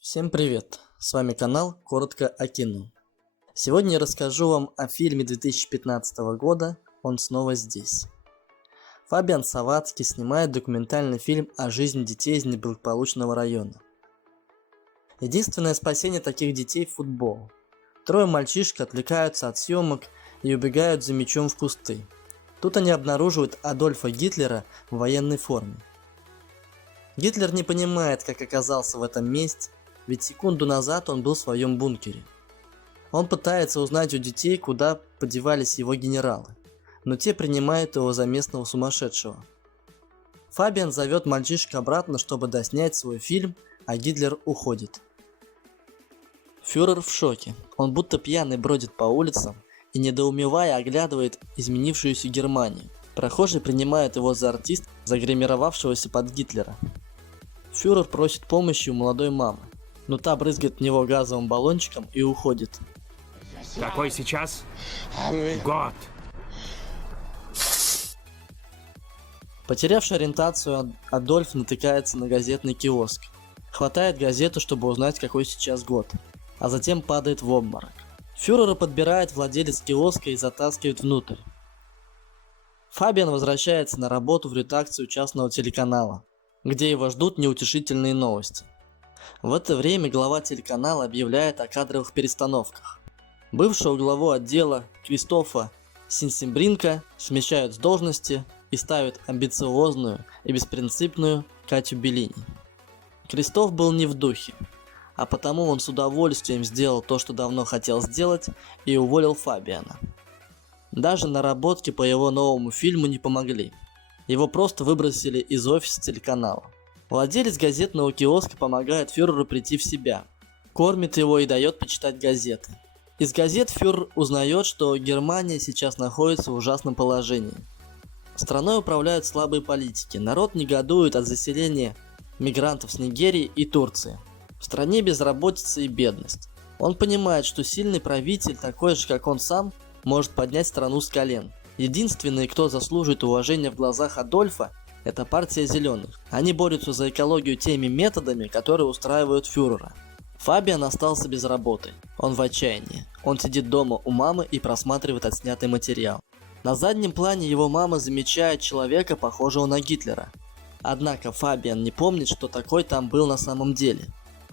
Всем привет! С вами канал Коротко о кино. Сегодня я расскажу вам о фильме 2015 года «Он снова здесь». Фабиан Савацкий снимает документальный фильм о жизни детей из неблагополучного района. Единственное спасение таких детей – футбол. Трое мальчишек отвлекаются от съемок и убегают за мячом в кусты. Тут они обнаруживают Адольфа Гитлера в военной форме. Гитлер не понимает, как оказался в этом месте, ведь секунду назад он был в своем бункере. Он пытается узнать у детей, куда подевались его генералы, но те принимают его за местного сумасшедшего. Фабиан зовет мальчишек обратно, чтобы доснять свой фильм, а Гитлер уходит. Фюрер в шоке. Он будто пьяный бродит по улицам и, недоумевая, оглядывает изменившуюся Германию. Прохожие принимают его за артиста, загримировавшегося под Гитлера. Фюрер просит помощи у молодой мамы, но та брызгает в него газовым баллончиком и уходит. Какой сейчас год? Потерявший ориентацию, Адольф натыкается на газетный киоск. Хватает газету, чтобы узнать, какой сейчас год, а затем падает в обморок. Фюрера подбирает владелец киоска и затаскивает внутрь. Фабиан возвращается на работу в редакцию частного телеканала, где его ждут неутешительные новости. В это время глава телеканала объявляет о кадровых перестановках. Бывшего главу отдела Кристофа Синсембринка смещают с должности и ставят амбициозную и беспринципную Катю Беллини. Кристоф был не в духе, а потому он с удовольствием сделал то, что давно хотел сделать, и уволил Фабиана. Даже наработки по его новому фильму не помогли. Его просто выбросили из офиса телеканала. Владелец газетного киоска помогает фюреру прийти в себя, кормит его и дает почитать газеты. Из газет фюрер узнает, что Германия сейчас находится в ужасном положении. Страной управляют слабые политики, народ негодует от заселения мигрантов с Нигерии и Турции. В стране безработица и бедность. Он понимает, что сильный правитель, такой же как он сам, может поднять страну с колен. Единственные, кто заслуживает уважения в глазах Адольфа, это партия зеленых. Они борются за экологию теми методами, которые устраивают фюрера. Фабиан остался без работы. Он в отчаянии. Он сидит дома у мамы и просматривает отснятый материал. На заднем плане его мама замечает человека, похожего на Гитлера. Однако Фабиан не помнит, что такой там был на самом деле.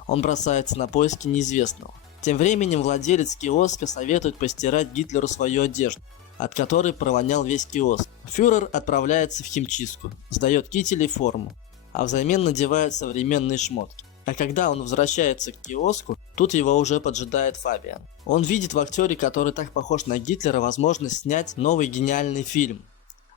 Он бросается на поиски неизвестного. Тем временем владелец киоска советует постирать Гитлеру свою одежду, от которой провонял весь киоск. Фюрер отправляется в химчистку, сдает китель и форму, а взамен надевает современные шмотки. А когда он возвращается к киоску, тут его уже поджидает Фабиан. Он видит в актере, который так похож на Гитлера, возможность снять новый гениальный фильм.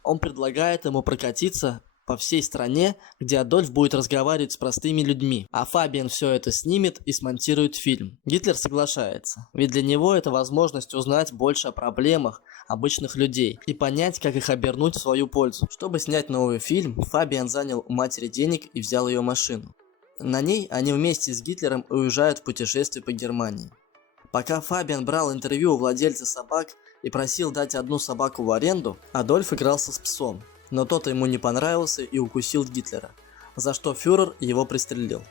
Он предлагает ему прокатиться по всей стране, где Адольф будет разговаривать с простыми людьми, а Фабиан все это снимет и смонтирует фильм. Гитлер соглашается, ведь для него это возможность узнать больше о проблемах обычных людей и понять, как их обернуть в свою пользу. Чтобы снять новый фильм, Фабиан занял у матери денег и взял ее машину. На ней они вместе с Гитлером уезжают в путешествие по Германии. Пока Фабиан брал интервью у владельца собак и просил дать одну собаку в аренду, Адольф игрался с псом. Но тот ему не понравился и укусил Гитлера, за что фюрер его пристрелил.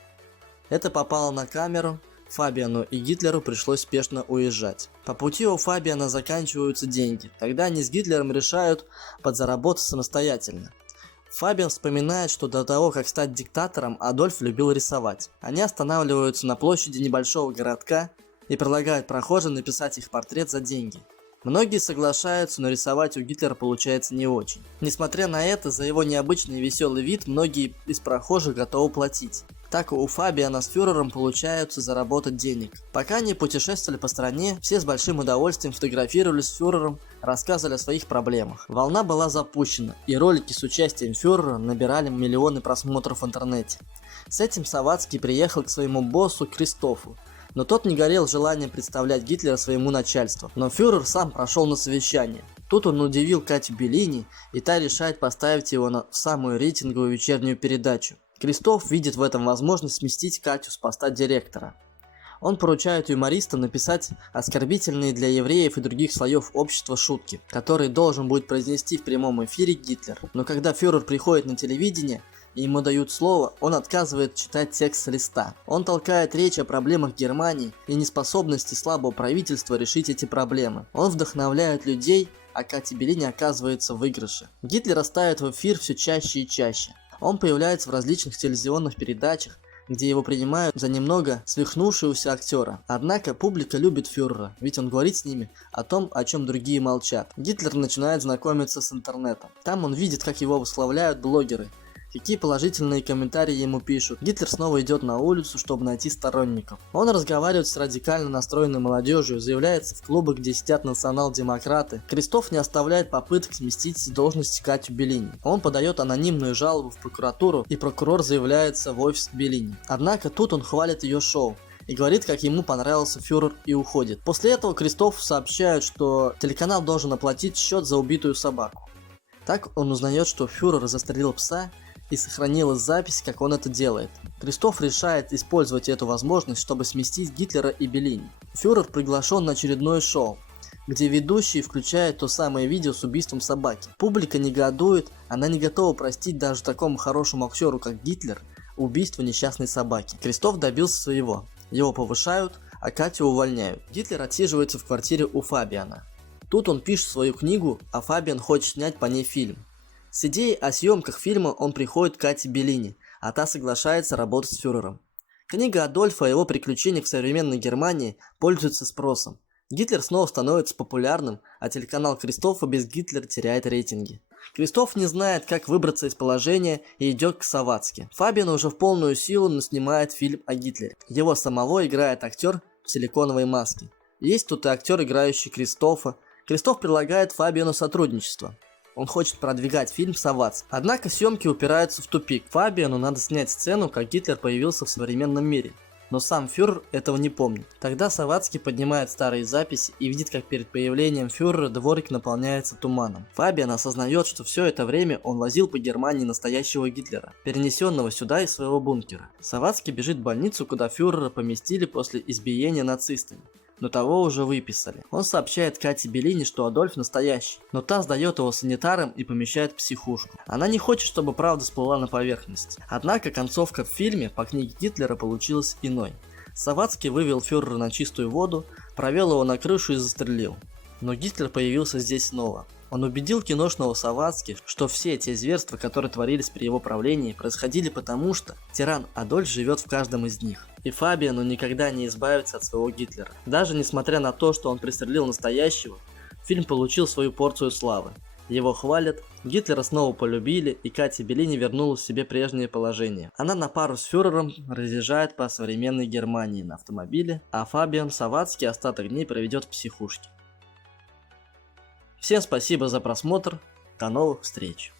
Это попало на камеру, Фабиану и Гитлеру пришлось спешно уезжать. По пути у Фабиана заканчиваются деньги, тогда они с Гитлером решают подзаработать самостоятельно. Фабиан вспоминает, что до того, как стать диктатором, Адольф любил рисовать. Они останавливаются на площади небольшого городка и предлагают прохожим написать их портрет за деньги. Многие соглашаются, но рисовать у Гитлера получается не очень. Несмотря на это, за его необычный и веселый вид многие из прохожих готовы платить. Так у Фабиана с фюрером получается заработать денег. Пока они путешествовали по стране, все с большим удовольствием фотографировались с фюрером, рассказывали о своих проблемах. Волна была запущена, и ролики с участием фюрера набирали миллионы просмотров в интернете. С этим Савацкий приехал к своему боссу Кристофу, но тот не горел желанием представлять Гитлера своему начальству. Но фюрер сам прошел на совещание. Тут он удивил Катю Беллини, и та решает поставить его в самую рейтинговую вечернюю передачу. Кристоф видит в этом возможность сместить Катю с поста директора. Он поручает юмористам написать оскорбительные для евреев и других слоев общества шутки, которые должен будет произнести в прямом эфире Гитлер. Но когда фюрер приходит на телевидение, и ему дают слово, он отказывает читать текст с листа. Он толкает речь о проблемах Германии и неспособности слабого правительства решить эти проблемы. Он вдохновляет людей, а Кати Беллини оказывается в выигрыше. Гитлера ставят в эфир все чаще и чаще. Он появляется в различных телевизионных передачах, где его принимают за немного свихнувшегося актера. Однако публика любит фюрера, ведь он говорит с ними о том, о чем другие молчат. Гитлер начинает знакомиться с интернетом. Там он видит, как его восславляют блогеры, какие положительные комментарии ему пишут. Гитлер снова идет на улицу, чтобы найти сторонников. Он разговаривает с радикально настроенной молодежью, заявляется в клубы, где сидят национал-демократы. Крестов не оставляет попыток сместить с должности Катю Беллини. Он подает анонимную жалобу в прокуратуру, и прокурор заявляется в офис к Беллини. Однако тут он хвалит ее шоу и говорит, как ему понравился фюрер, и уходит. После этого Крестов сообщает, что телеканал должен оплатить счет за убитую собаку. Так он узнает, что фюрер застрелил пса, и сохранилась запись, как он это делает. Крестов решает использовать эту возможность, чтобы сместить Гитлера и Беллини. Фюрер приглашен на очередное шоу, где ведущий включает то самое видео с убийством собаки. Публика негодует, она не готова простить даже такому хорошему актеру, как Гитлер, убийство несчастной собаки. Крестов добился своего. Его повышают, а Катю увольняют. Гитлер отсиживается в квартире у Фабиана. Тут он пишет свою книгу, а Фабиан хочет снять по ней фильм. С идеей о съемках фильма он приходит к Кате Беллини, а та соглашается работать с фюрером. Книга Адольфа о его приключениях в современной Германии пользуется спросом. Гитлер снова становится популярным, а телеканал Кристофа без Гитлера теряет рейтинги. Кристоф не знает, как выбраться из положения и идет к Саватски. Фабиан уже в полную силу снимает фильм о Гитлере. Его самого играет актер в силиконовой маске. Есть тут и актер, играющий Кристофа. Кристоф предлагает Фабиану сотрудничество. Он хочет продвигать фильм Саватски. Однако съемки упираются в тупик. Фабиану надо снять сцену, как Гитлер появился в современном мире. Но сам фюрер этого не помнит. Тогда Саватски поднимает старые записи и видит, как перед появлением фюрера дворик наполняется туманом. Фабиан осознает, что все это время он возил по Германии настоящего Гитлера, перенесенного сюда из своего бункера. Саватски бежит в больницу, куда фюрера поместили после избиения нацистами. Но того уже выписали. Он сообщает Кате Беллини, что Адольф настоящий, но та сдает его санитарам и помещает в психушку. Она не хочет, чтобы правда всплыла на поверхность. Однако концовка в фильме по книге Гитлера получилась иной. Саватски вывел фюрера на чистую воду, провел его на крышу и застрелил. Но Гитлер появился здесь снова. Он убедил киношного Саватски, что все те зверства, которые творились при его правлении, происходили потому, что тиран Адольф живет в каждом из них. И Фабиану никогда не избавиться от своего Гитлера. Даже несмотря на то, что он пристрелил настоящего, фильм получил свою порцию славы. Его хвалят, Гитлера снова полюбили, и Катя Беллини вернулась в себе прежнее положение. Она на пару с фюрером разъезжает по современной Германии на автомобиле, а Фабиан Саватски остаток дней проведет в психушке. Всем спасибо за просмотр, до новых встреч!